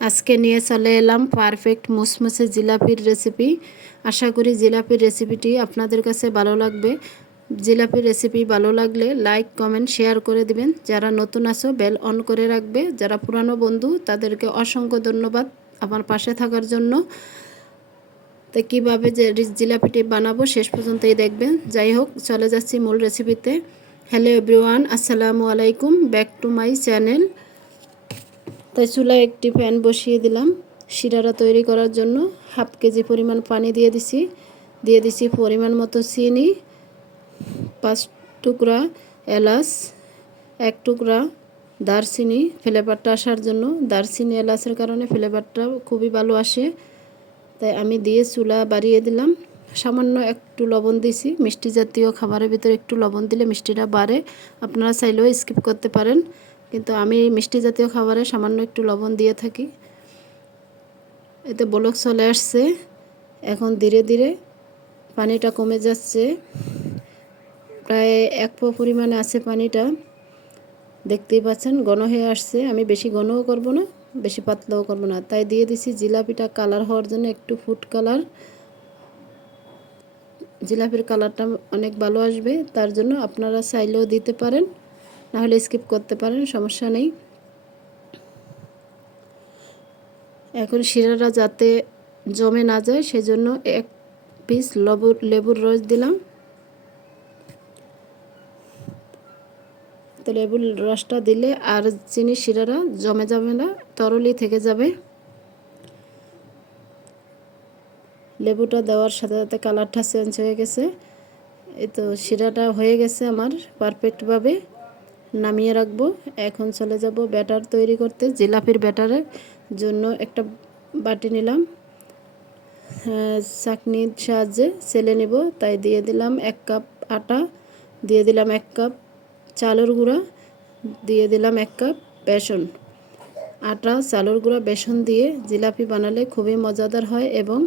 আজকে নিয়ে চলে এলাম পারফেক্ট মুসমুসে জিলাপির রেসিপি আশা করি জিলাপির রেসিপিটি আপনাদের কাছে ভালো লাগবে। জিলাপির রেসিপি ভালো লাগলে লাইক কমেন্ট শেয়ার করে দিবেন। যারা নতুন আসো বেল অন করে রাখবে। যারা পুরানো বন্ধু, তাদেরকে অসংখ্য ধন্যবাদ আমার পাশে থাকার জন্য। তো কীভাবে যে জিলাপিটি বানাবো শেষ পর্যন্তই দেখবেন। যাই হোক, চলে যাচ্ছি মূল রেসিপিতে হ্যালো এভরিওয়ান আসসালামু আলাইকুম। ব্যাক টু মাই চ্যানেল তাই চুলায় একটি প্যান বসিয়ে দিলাম। শিরাটা তৈরি করার জন্য হাফ কেজি পরিমাণ পানি দিয়ে দিছি। দিয়ে দিছি পরিমাণ মতো চিনি, পাঁচ টুকরা এলাচ, এক টুকরা দারচিনি। ফ্লেভারটা আসার জন্য দারচিনি, এলাচের কারণে ফ্লেভারটা খুবই ভালো আসে। তাই আমি দিয়ে চুলা বাড়িয়ে দিলাম। সামান্য একটু লবণ দিছি। মিষ্টি জাতীয় খাবারের ভিতরে একটু লবণ দিলে মিষ্টিটা বাড়ে। আপনারা চাইলেও স্কিপ করতে পারেন। কিন্তু আমি মিষ্টি জাতীয় খাবারে সামান্য একটু লবণ দিয়ে থাকি। এতে বলক চলে আসছে। এখন ধীরে ধীরে পানিটা কমে যাচ্ছে। প্রায় এক পো পরিমাণে আছে পানিটা। দেখতেই পাচ্ছেন, ঘন হয়ে আসছে। আমি বেশি ঘনও করব না, বেশি পাতলাও করব না। তাই দিয়ে দিছি জিলাপিটা কালার হওয়ার জন্য একটু ফুড কালার। জিলাপির কালারটা অনেক ভালো আসবে, তার জন্য আপনারা চাইলেও দিতে পারেন। নাহলে স্কিপ করতে পারেন, সমস্যা নেই। এখন শিরাটা যাতে জমে না যায়, সেজন্য এক পিস লবুর লেবুর রস দিলাম। তো লেবুর রসটা দিলে আর চিনি শিরাটা জমে যাবে না তরলি থেকে যাবে। লেবুটা দেওয়ার সাথে সাথে কালারটা চেঞ্জ হয়ে গেছে। এই তো শিরাটা হয়ে গেছে আমার পারফেক্টভাবে নামিয়ে রাখব। এখন চলে যাব ব্যাটার তৈরি করতে। জিলাপির ব্যাটারের জন্য একটা বাটি নিলাম। চাকনির সাহায্যে সেলে নিব। তাই দিয়ে দিলাম এক কাপ আটা, দিয়ে দিলাম এক কাপ চালের গুঁড়া, দিয়ে দিলাম এক কাপ বেসন। আটা, চালের গুঁড়া, বেসন দিয়ে জিলাপি বানালে খুবই মজাদার হয় এবং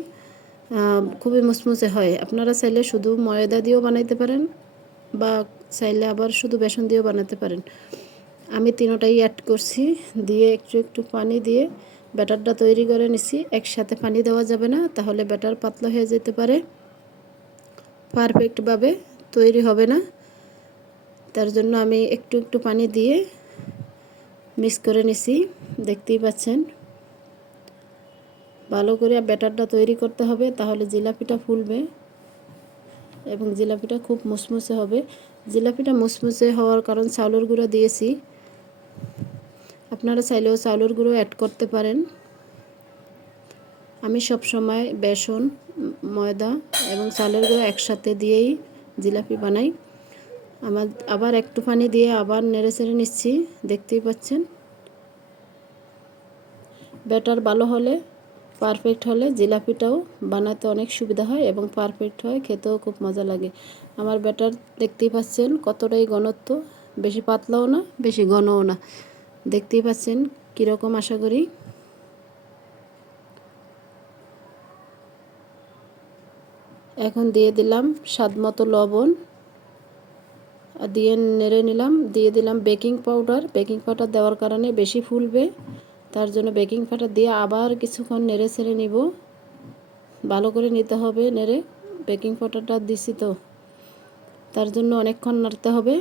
খুবই মুসমুসে হয়। আপনারা চাইলে শুধু ময়দা দিয়েও বানাইতে পারেন। বা চাইলে আবার শুধু বেসন দিয়েও বানাতে পারেন। আমি তিনোটাই অ্যাড করছি। দিয়ে একটু একটু পানি দিয়ে ব্যাটারটা তৈরি করে নিছি। একসাথে পানি দেওয়া যাবে না, তাহলে ব্যাটার পাতলা হয়ে যেতে পারে। পারফেক্টভাবে তৈরি হবে না। তার জন্য আমি একটু একটু পানি দিয়ে মিক্স করে নিছি। দেখতেই পাচ্ছেন। ভালো করে ব্যাটারটা তৈরি করতে হবে, তাহলে জিলাপিটা ফুলবে। এবং জিলাপিটা খুব মুসমুসে হবে। জিলাপিটা মুসমুসে হওয়ার কারণ চাউলের গুঁড়ো দিয়েছি। আপনারা চাইলেও চাউলের গুঁড়ো অ্যাড করতে পারেন। আমি সব সময় বেসন, ময়দা এবং চালের গুঁড়ো একসাথে দিয়েই জিলাপি বানাই। আমার আবার একটু পানি দিয়ে আবার নেড়ে চেড়ে নিচ্ছি, দেখতেই পাচ্ছেন? ব্যাটার ভালো হলে পারফেক্ট হলে জিলাপিটাও বানাতে অনেক সুবিধা হয় এবং পারফেক্ট হয়, খেতেও খুব মজা লাগে। আমার ব্যাটার দেখতেই পাচ্ছেন কতটাই ঘনত্ব, বেশি পাতলাও না, বেশি ঘনও না। দেখতেই পাচ্ছেন কীরকম আশা করি। এখন দিয়ে দিলাম স্বাদ মতো লবণ দিয়ে নেড়ে নিলাম, দিয়ে দিলাম বেকিং পাউডার বেকিং পাউডার দেওয়ার কারণে বেশি ফুলবে। তার জন্য বেকিং পাউডার দিয়ে আবার কিছুক্ষণ নেড়ে ছেড়ে নিব। ভালো করে নিতে হবে নেড়ে। বেকিং পাউডারটা দিছি তো। তার জন্য অনেকক্ষণ নাড়তে হবে।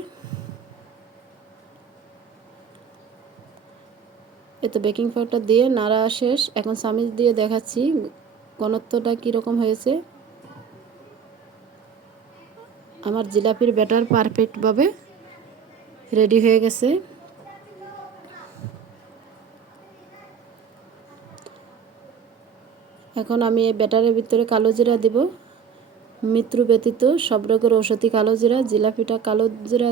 এতে বেকিং পাউডার দিয়ে নাড়া শেষ। এখন চামিচ দিয়ে দেখাচ্ছি ঘনত্বটা কীরকম হয়েছে। আমার জিলাপির ব্যাটার পারফেক্টভাবে রেডি হয়ে গেছে। এখন আমি এই ব্যাটারের ভিতরে কালো জিরা দেব। মৃত্যু ব্যতীত সব রকমের ঔষধি কালো জিরা, জিলাপিটা কালো জিরা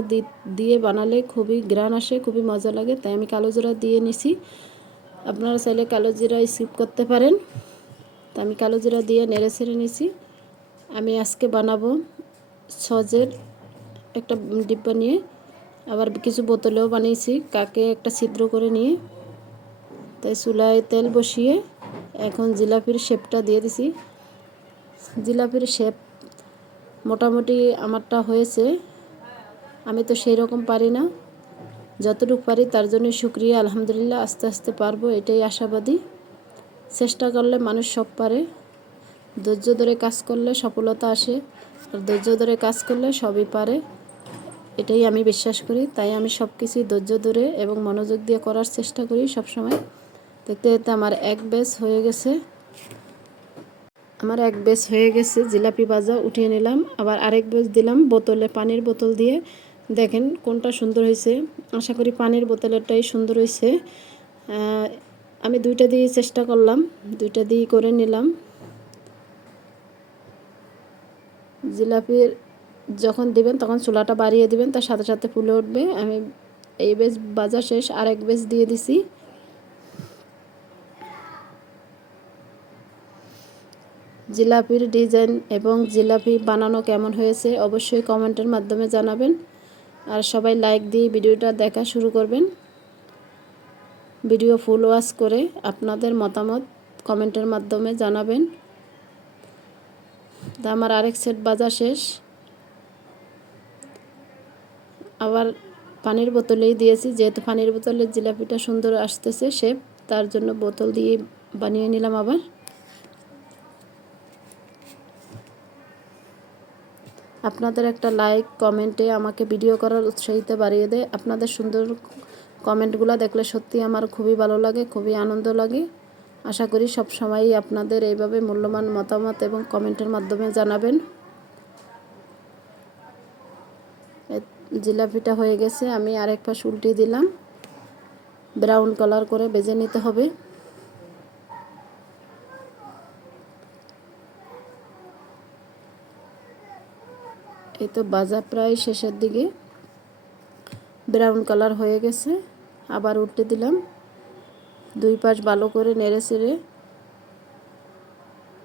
দিয়ে বানালে খুবই গ্রান আসে, খুবই মজা লাগে, তাই আমি কালো জিরা দিয়ে নিছি। আপনারা চাইলে কালো জিরা স্কিপ করতে পারেন। তা আমি কালো জিরা দিয়ে নেড়ে ছেড়ে নিছি। আমি আজকে বানাবো সজের একটা ডিব্বা নিয়ে। আবার কিছু বোতলেও বানিয়েছি, কাকে একটা ছিদ্র করে নিয়ে। তাই চুলায় তেল বসিয়ে এখন জিলাপির শেপটা দিয়ে দিছি। জিলাপির শেপ মোটামুটি আমারটা হয়েছে। আমি তো সেই রকম পারি না। যতটুকু পারি তার জন্য শুক্রিয়া, আলহামদুলিল্লাহ, আস্তে আস্তে পারব, এটাই আশাবাদী। চেষ্টা করলে মানুষ সব পারে। ধৈর্য ধরে কাজ করলে সফলতা আসে। আর ধৈর্য ধরে কাজ করলে সবই পারে। এটাই আমি বিশ্বাস করি। তাই আমি সব কিছুই ধৈর্য ধরে এবং মনোযোগ দিয়ে করার চেষ্টা করি সব সময় দেখতে দেখতে আমার এক বেস হয়ে গেছে। আমার এক বেস হয়ে গেছে, জিলাপি ভাজা উঠিয়ে নিলাম। আবার আরেক বেস দিলাম বোতলে পানির বোতল দিয়ে। দেখেন কোনটা সুন্দর হয়েছে। আশা করি পানির বোতলেরটাই সুন্দর হয়েছে। আমি দুইটা দিয়ে চেষ্টা করলাম। দুইটা দিয়ে করে নিলাম। জিলাপির যখন দিবেন তখন চুলাটা বাড়িয়ে দিবেন, তার সাথে সাথে ফুলে উঠবে। আমি এই বেজ বাজা শেষ, আরেক বেজ দিয়ে দিছি। জিলাপির ডিজাইন এবং জিলাপি বানানো কেমন হয়েছে অবশ্যই কমেন্টের মাধ্যমে জানাবেন। আর সবাই লাইক দিয়ে ভিডিওটা দেখা শুরু করবেন। ভিডিও ফুল ওয়াশ করে আপনাদের মতামত কমেন্টের মাধ্যমে জানাবেন। তা আমার আরেক সেট বাজা শেষ। আবার পানির বোতলেই দিয়েছি, যেহেতু পানির বোতলের জিলাপিটা সুন্দর আসতেছে শেপ তার জন্য বোতল দিয়ে বানিয়ে নিলাম আবার। আপনাদের একটা লাইক কমেন্টে আমাকে ভিডিও করার উৎসাহিত বাড়িয়ে দেয়। আপনাদের সুন্দর কমেন্টগুলো দেখলে সত্যি আমার খুবই ভালো লাগে, খুবই আনন্দ লাগে। আশা করি সব সময়ই আপনাদের এইভাবে মূল্যবান মতামত এবং কমেন্টের মাধ্যমে জানাবেন। জিলাপিটা হয়ে গেছে, আমি আরেক পাশ উল্টে দিলাম। ব্রাউন কালার করে বেজে নিতে হবে। এই তো বাজা প্রায় শেষের দিকে। ব্রাউন কালার হয়ে গেছে, আবার উল্টে দিলাম। দুই পাশ ভালো করে নেড়ে চেড়ে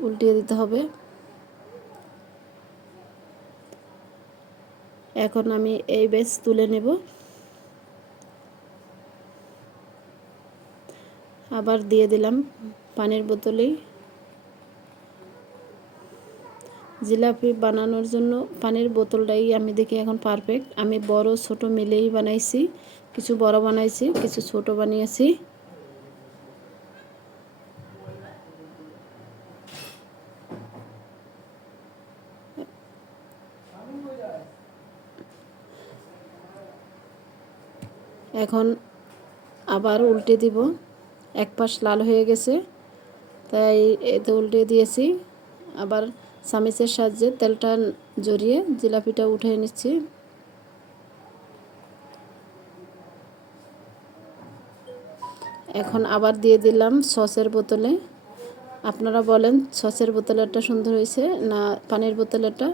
উল্টিয়ে দিতে হবে। এখন আমি এই বেস তুলে নেব। আবার দিয়ে দিলাম পানির বোতলেই। জিলাপি বানানোর জন্য পানির বোতলটাই আমি দেখি এখন পারফেক্ট আমি বড়, ছোট মিলেই বানাইছি। কিছু বড় বানাইছি, কিছু ছোট বানিয়েছি। এখন আবার উল্টে দিব। এক পাশ লাল হয়ে গেছে, তাই এতে উল্টে দিয়েছি। আবার চামিচের সাহায্যে তেলটা জড়িয়ে জিলাপিটা উঠে নিচ্ছি। এখন আবার দিয়ে দিলাম সসের বোতলে। আপনারা বলেন সসের বোতলেরটা সুন্দর হয়েছে না পানির বোতলেরটা?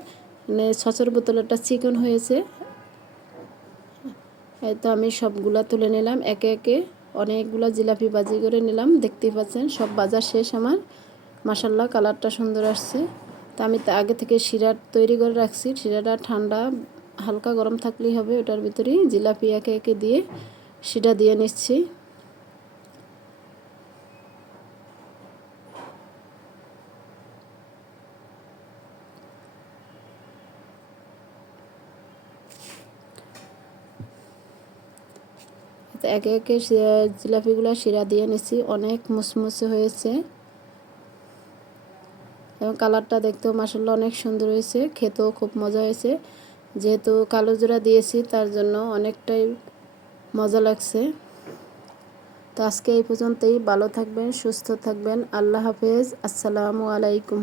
মানে সসের বোতলেরটা চিকন হয়েছে। এই তো আমি সবগুলা তুলে নিলাম। একে একে অনেকগুলো জিলাপি বাজি করে নিলাম। দেখতেই পাচ্ছেন, সব বাজার শেষ আমার। মাসাল্লাহ কালারটা সুন্দর আসছে। তা আমি আগে থেকে শিরা তৈরি করে রাখছি। শিরাটা ঠান্ডা, হালকা গরম থাকলেই হবে ওটার ভিতরেই। জিলাপি একে একে দিয়ে শিরা দিয়ে নিচ্ছি। একে একে জিলাপিগুলো শিরা দিয়ে নিচ্ছি। অনেক মুসমুসে হয়েছে। এবং কালারটা দেখতেও মাসাল্লাহ অনেক সুন্দর হয়েছে, খেতেও খুব মজা হয়েছে। যেহেতু কালো জোড়া দিয়েছি, তার জন্য অনেকটাই মজা লাগছে। তো আজকে এই পর্যন্তই, ভালো থাকবেন, সুস্থ থাকবেন, আল্লাহ হাফেজ, আসসালামু আলাইকুম।